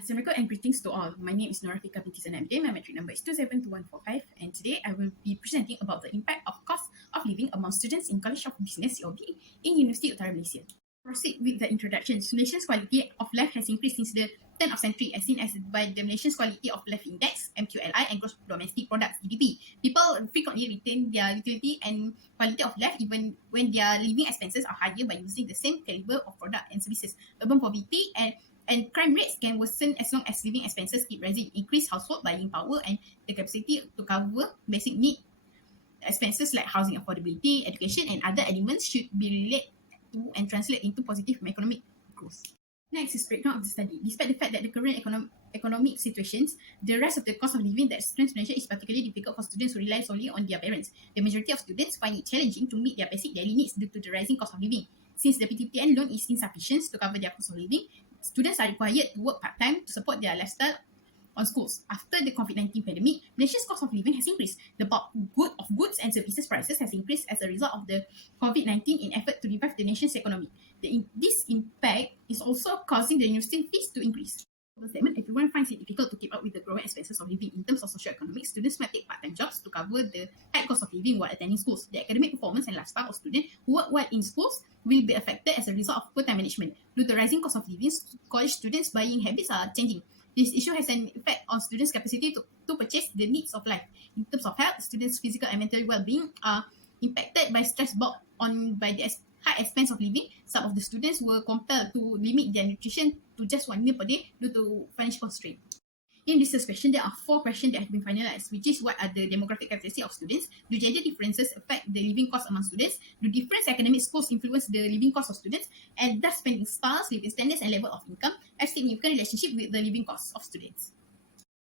Assalamualaikum and greetings to all. My name is Norafika binti Sanabdin. My metric number is 2722145, and today I will be presenting about the impact of cost of living among students in College of Business (COB) in University Utara Malaysia. Proceed with the introduction. Malaysia's quality of life has increased since the turn of century, as seen as by the Malaysian's Quality of Life Index (MQLI) and Gross Domestic Product (GDP). People frequently retain their utility and quality of life even when their living expenses are higher by using the same caliber of product and services. Urban poverty and crime rates can worsen as long as living expenses keep rising. Increased household buying power and the capacity to cover basic need expenses like housing affordability, education, and other elements should be related to and translate into positive economic growth. Next is breakdown of the study. Despite the fact that the current economic situations, the rise of the cost of living that students mention is particularly difficult for students who rely solely on their parents. The majority of students find it challenging to meet their basic daily needs due to the rising cost of living. Since the PTPN loan is insufficient to cover their cost of living, students are required to work part-time to support their lifestyle on schools. After the COVID-19 pandemic, Malaysia's cost of living has increased. The bulk of goods and services prices has increased as a result of the COVID-19 in effort to revive the nation's economy. This impact is also causing the university fees to increase. For the statement, everyone finds it difficult to keep up with the growing expenses of living. In terms of socio-economic, students might take part-time jobs to cover the high cost of living while attending schools. The academic performance and lifestyle of students who work while in schools will be affected as a result of poor time management. Due to rising cost of living, college students' buying habits are changing. This issue has an effect on students' capacity to purchase the needs of life. In terms of health, students' physical and mental well-being are impacted by stress brought on by the high expense of living. Some of the students were compelled to limit their nutrition to just 1 meal per day due to financial constraint. In this question, there are 4 questions that have been finalized, which is what are the demographic characteristics of students? Do gender differences affect the living cost among students? Do different academic schools influence the living cost of students? And does spending styles, living standards, and level of income have significant relationship with the living costs of students?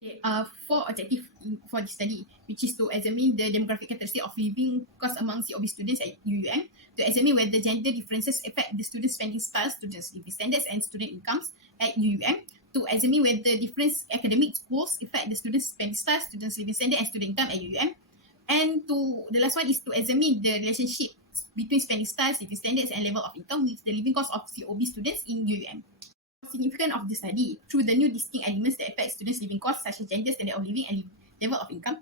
There are 4 objectives for this study, which is to examine the demographic characteristics of living costs among COB students at UUM, to examine whether gender differences affect the students' spending styles, students' living standards, and student incomes at UUM, to examine whether different academic schools affect the students' spending styles, students' living standard, and student income at UUM. And the last one is to examine the relationship between spending styles, living standards, and level of income with the living cost of COB students in UUM. Significance of the study: through the new distinct elements that affect students' living costs, such as gender, standard of living, and level of income,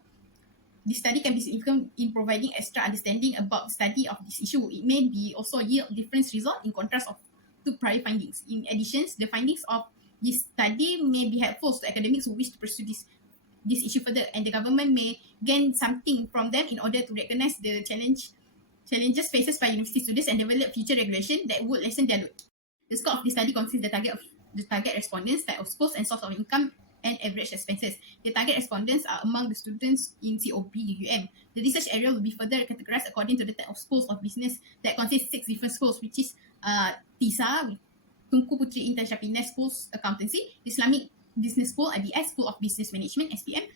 this study can be significant in providing extra understanding about the study of this issue. It may be also yield different results in contrast to prior findings. In addition, the findings of this study may be helpful to academics who wish to pursue this issue further, and the government may gain something from them in order to recognize the challenges faced by university students and develop future regulation that would lessen their load. The scope of this study consists the target respondents, type of schools, and source of income and average expenses. The target respondents are among the students in COB UUM. The research area will be further categorized according to the type of schools of business that consists 6 different schools, which is TISA, Tunku Puteri Inter-Syapina Schools Accountancy, Islamic Business School, IBS, School of Business Management, SPM,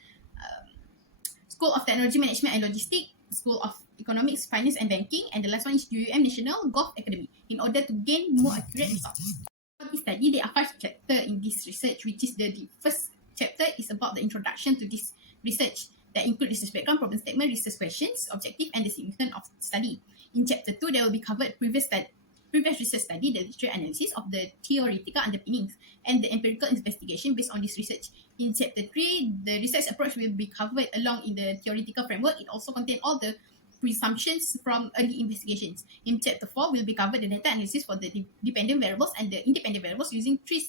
School of Technology Management and Logistics, School of Economics, Finance and Banking, and the last one is UUM National Golf Academy, in order to gain more accurate results. For this study, there are 5 chapters in this research, which is the first chapter is about the introduction to this research that include research background, problem statement, research questions, objective, and the significance of the study. In chapter 2, there will be covered previous research study, the literature analysis of the theoretical underpinnings, and the empirical investigation based on this research. In chapter 3, the research approach will be covered along in the theoretical framework. It also contains all the presumptions from early investigations. In chapter 4, will be covered the data analysis for the dependent variables and the independent variables using 3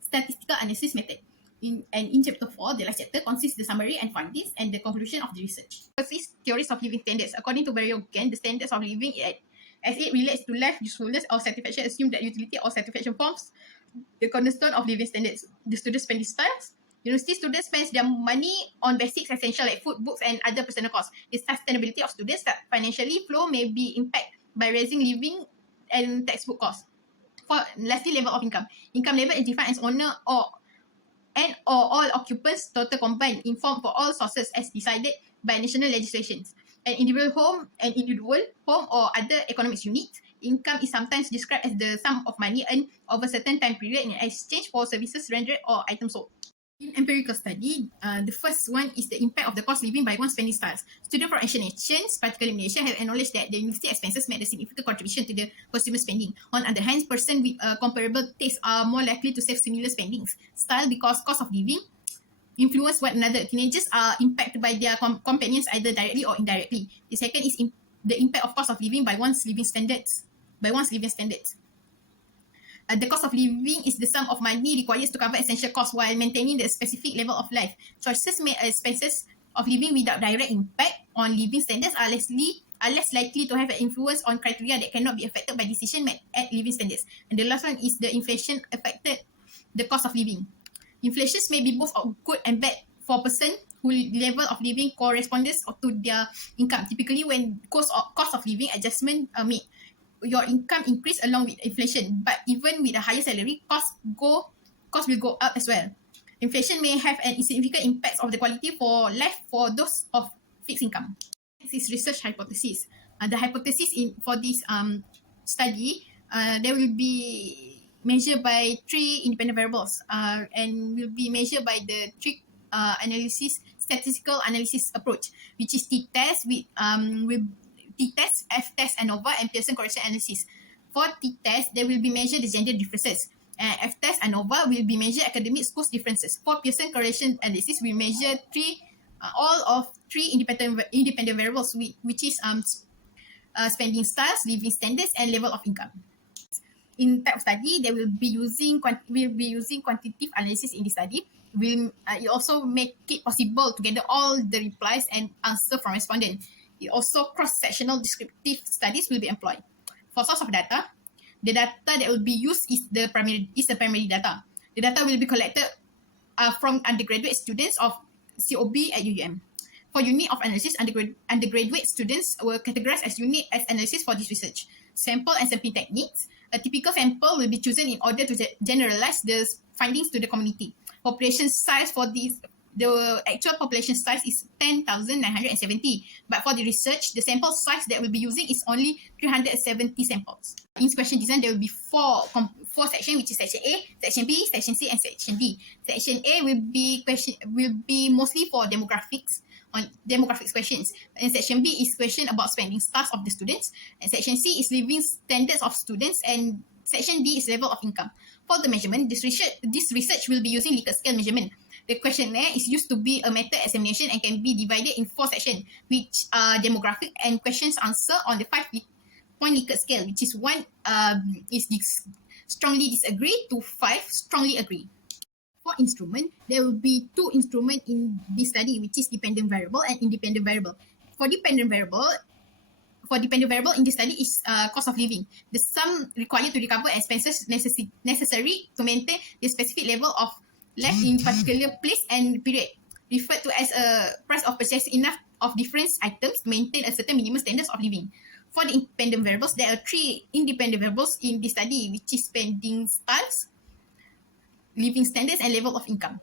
statistical analysis method. In chapter 4, the last chapter consists the summary and findings and the conclusion of the research. First is theories of living standards. According to Barry-O'Gan, the standards of living as it relates to life usefulness or satisfaction assume that utility or satisfaction forms the cornerstone of living standards. The student spending styles. University students spend their money on basics essential like food, books, and other personal costs. The sustainability of students that financially flow may be impacted by raising living and textbook costs. Lastly, level of income. Income level is defined as owner or all occupants total combined in form for all sources as decided by national legislations. An individual home or other economic unit. Income is sometimes described as the sum of money earned over a certain time period in exchange for services rendered or items sold. In empirical study, the first one is the impact of the cost living by one's spending styles. Students from Asian nations, particularly Malaysia, have acknowledged that the university expenses made a significant contribution to the consumer spending. On the other hand, persons with comparable tastes are more likely to save similar spendings style because cost of living influence one another. Teenagers are impacted by their companions either directly or indirectly. The second is the impact of cost of living by one's living standards. The cost of living is the sum of money required to cover essential costs while maintaining the specific level of life. Choices made as expenses of living without direct impact on living standards are less likely to have an influence on criteria that cannot be affected by decision made at living standards. And the last one is the inflation affected the cost of living. Inflations may be both good and bad for a person whose level of living corresponds to their income. Typically, when cost of living adjustment are made, your income increase along with inflation, but even with a higher salary, cost will go up as well. Inflation may have an insignificant impact of the quality for life for those of fixed income. Next is research hypothesis. The hypothesis for this study, there will be measured by 3 independent variables and will be measured by the statistical analysis approach, which is t-test with t-test, f-test, ANOVA, and Pearson correlation analysis. For t-test, there will be measured the gender differences. F-test, ANOVA will be measured academic scores differences. For Pearson correlation analysis, we measure all of 3 independent variables, which is spending styles, living standards, and level of income. In type of study, they will be using quantitative analysis in the study. It also make it possible to gather all the replies and answer from respondents. Also, cross-sectional descriptive studies will be employed. For source of data, the data that will be used is the primary data. The data will be collected from undergraduate students of COB at UUM. For unit of analysis, undergraduate students were categorized as unit as analysis for this research. Sample and sampling techniques. A typical sample will be chosen in order to generalize the findings to the community. Population size for this. The actual population size is 10,970, but for the research, the sample size that we'll be using is only 370 samples. In question design, there will be four sections, which is section A, section B, section C, and section D. Section A will be mostly for demographics questions, and section B is question about spending styles of the students, and section C is living standards of students, and section D is level of income. For the measurement, this research will be using Likert scale measurement. The questionnaire is used to be a method examination and can be divided in 4 sections, which are demographic and questions answer on the 5-point Likert scale, which is 1 is strongly disagree to 5 strongly agree. For instrument, there will be 2 instruments in this study, which is dependent variable and independent variable. For dependent variable in this study is cost of living. The sum required to recover expenses necessary to maintain the specific level of life in particular place and period, referred to as a price of purchase enough of different items to maintain a certain minimum standards of living. For the independent variables, there are 3 independent variables in this study, which is spending styles, living standards, and level of income.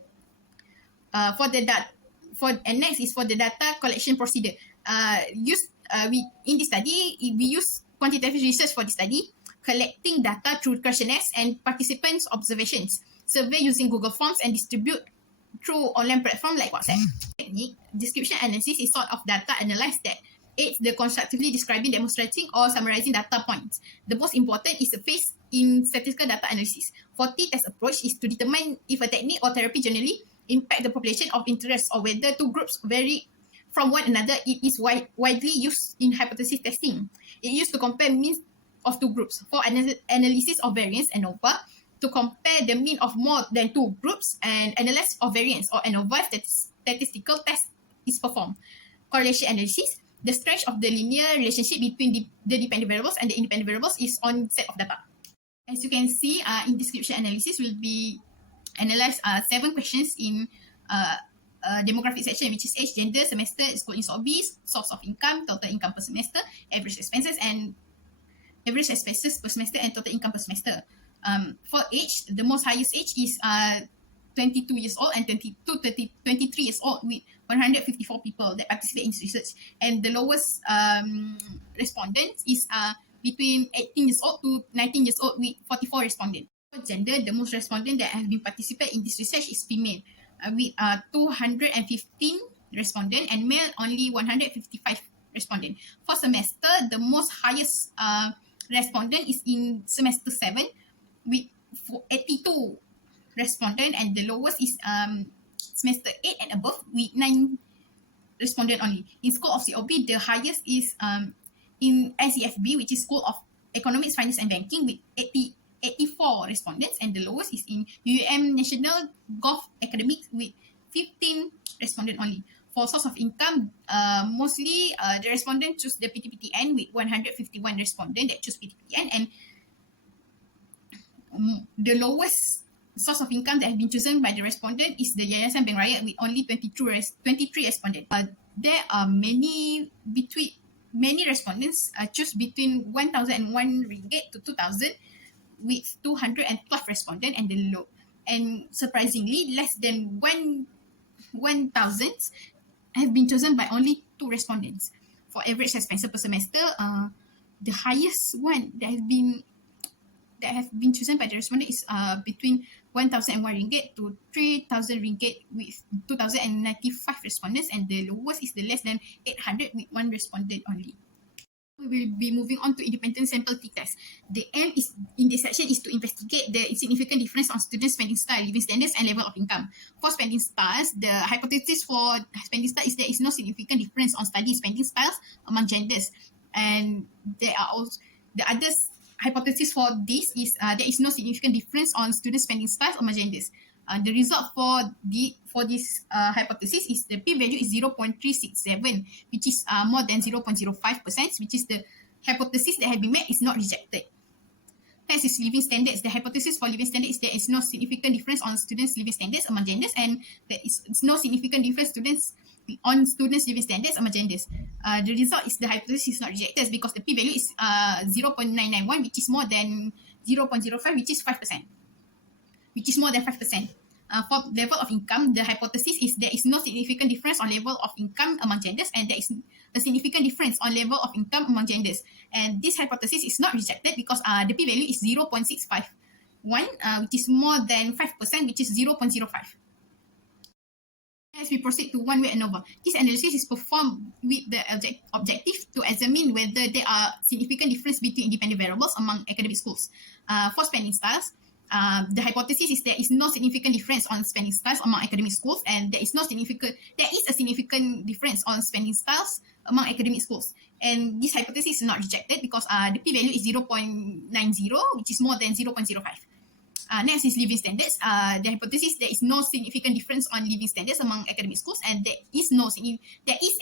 Next is for the data collection procedure. In this study, we use quantitative research for the study, collecting data through questionnaires and participants' observations, survey using Google Forms, and distribute through online platform like WhatsApp. Technique, description analysis is sort of data analysis that aids the constructively describing, demonstrating, or summarizing data points. The most important is the phase in statistical data analysis. For t-test approach is to determine if a technique or therapy generally impact the population of interest or whether 2 groups vary from one another. It is widely used in hypothesis testing. It used to compare means of 2 groups. For analysis of variance, ANOVA, to compare the mean of more than 2 groups, and analysis of variance or ANOVA statistical test is performed. Correlation analysis, the strength of the linear relationship between the dependent variables and the independent variables is on set of data. As you can see, in description analysis will be analyze 7 questions in demographic section, which is age, gender, semester, school in SOBs, source of income, total income per semester, average expenses per semester, and total income per semester. For age, the most highest age is 22 years old and 23 years old, with 154 people that participate in this research. And the lowest respondents is between 18 years old to 19 years old, with 44 respondents. For gender, the most respondent that have been participated in this research is female, with 215 respondent, and male only 155 respondent. For semester, the most highest respondent is in semester 7 with 82 respondent, and the lowest is semester 8 and above with 9 respondent only. In School of COB, the highest is in SEFB, which is School of Economics, Finance and Banking, with 84 respondents, and the lowest is in National Golf Academics with 15 respondents only. For source of income, mostly the respondent choose the PTPTN with 151 respondents that choose PTPTN, and the lowest source of income that have been chosen by the respondent is the Yayasan Bank Rakyat with only 23 respondents. There are many respondents choose between 1,001 ringgit to 2,000 with 212 respondents, and the low, and surprisingly less than 1,000 have been chosen by only 2 respondents. For average expense per semester, the highest one that have been chosen by the respondent is between 1,001 ringgit to 3,000 ringgit with 2,095 respondents, and the lowest is the less than 800 with 1 respondent only. We will be moving on to independent sample t-test. The aim is in this section is to investigate the significant difference on student spending style, living standards, and level of income. For spending styles, the hypothesis for spending style is there is no significant difference on study spending styles among genders, and there are also the other hypothesis for this is there is no significant difference on student spending styles among genders. The result for this hypothesis is the p-value is 0.367, which is more than 0.05%, which is the hypothesis that has been met is not rejected. Next is living standards. The hypothesis for living standards is there is no significant difference on students' living standards among genders, and there is no significant difference on students' living standards among genders. The result is the hypothesis is not rejected because the p-value is 0.991, which is more than 0.05, which is 5%. Which is more than 5%. For level of income, the hypothesis is there is no significant difference on level of income among genders, and there is a significant difference on level of income among genders. And this hypothesis is not rejected because the p-value is 0.651, which is more than 5%, which is 0.05. As we proceed to one-way ANOVA, this analysis is performed with the objective to examine whether there are significant difference between independent variables among academic schools. For spending styles, the hypothesis is there is no significant difference on spending styles among academic schools, and there is a significant difference on spending styles among academic schools. And this hypothesis is not rejected because the p-value is 0.90, which is more than 0.05. Next is living standards. The hypothesis there is no significant difference on living standards among academic schools, and there is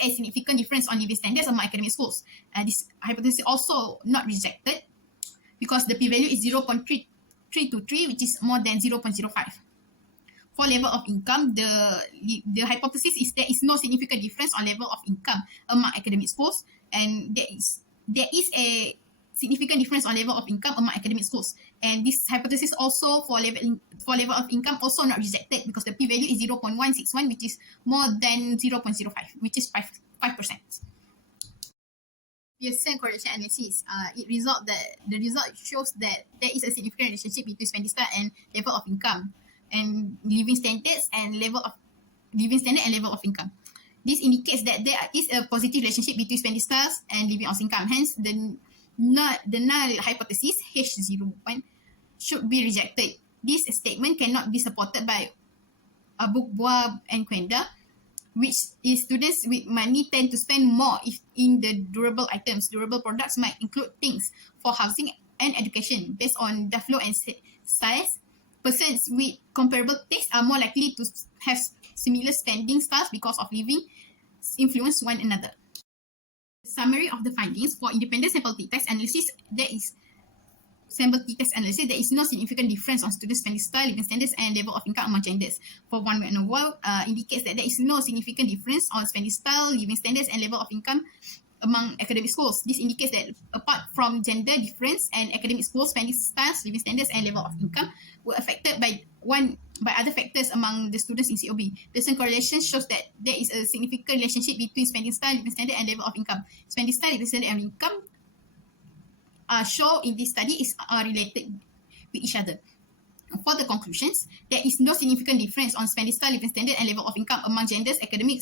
a significant difference on living standards among academic schools. This hypothesis also not rejected because the p-value is 0.323, which is more than 0.05. For level of income, the hypothesis is there is no significant difference on level of income among academic schools, and there is a significant difference on level of income among academic schools. And this hypothesis also for level of income also not rejected because the p-value is 0.161, which is more than 0.05, which is 5%. Pearson correlation analysis. The result shows that there is a significant relationship between spending style and level of income, and living standard and level of income. This indicates that there is a positive relationship between spending styles and living of income. Hence, the null hypothesis H01 should be rejected. This statement cannot be supported by Abukbois and Quenda, which is students with money tend to spend more in the durable items. Durable products might include things for housing and education. Based on the flow and size, persons with comparable tastes are more likely to have similar spending styles because of living influence one another. Summary of the findings for independent sample t-test analysis, there is no significant difference on student spending style, living standards, and level of income among genders. For one-way ANOVA, indicates that there is no significant difference on spending style, living standards, and level of income among academic schools. This indicates that apart from gender difference and academic schools, spending styles, living standards, and level of income were affected by other factors among the students in COB. Pearson correlation shows that there is a significant relationship between spending style, living standard, and level of income. Spending style, living standard, and income show in this study is related with each other. For the conclusions, there is no significant difference on spending style, living standard, and level of income among genders academic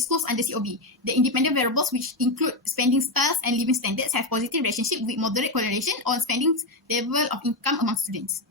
schools under COB. The independent variables, which include spending styles and living standards, have positive relationship with moderate correlation on spending level of income among students.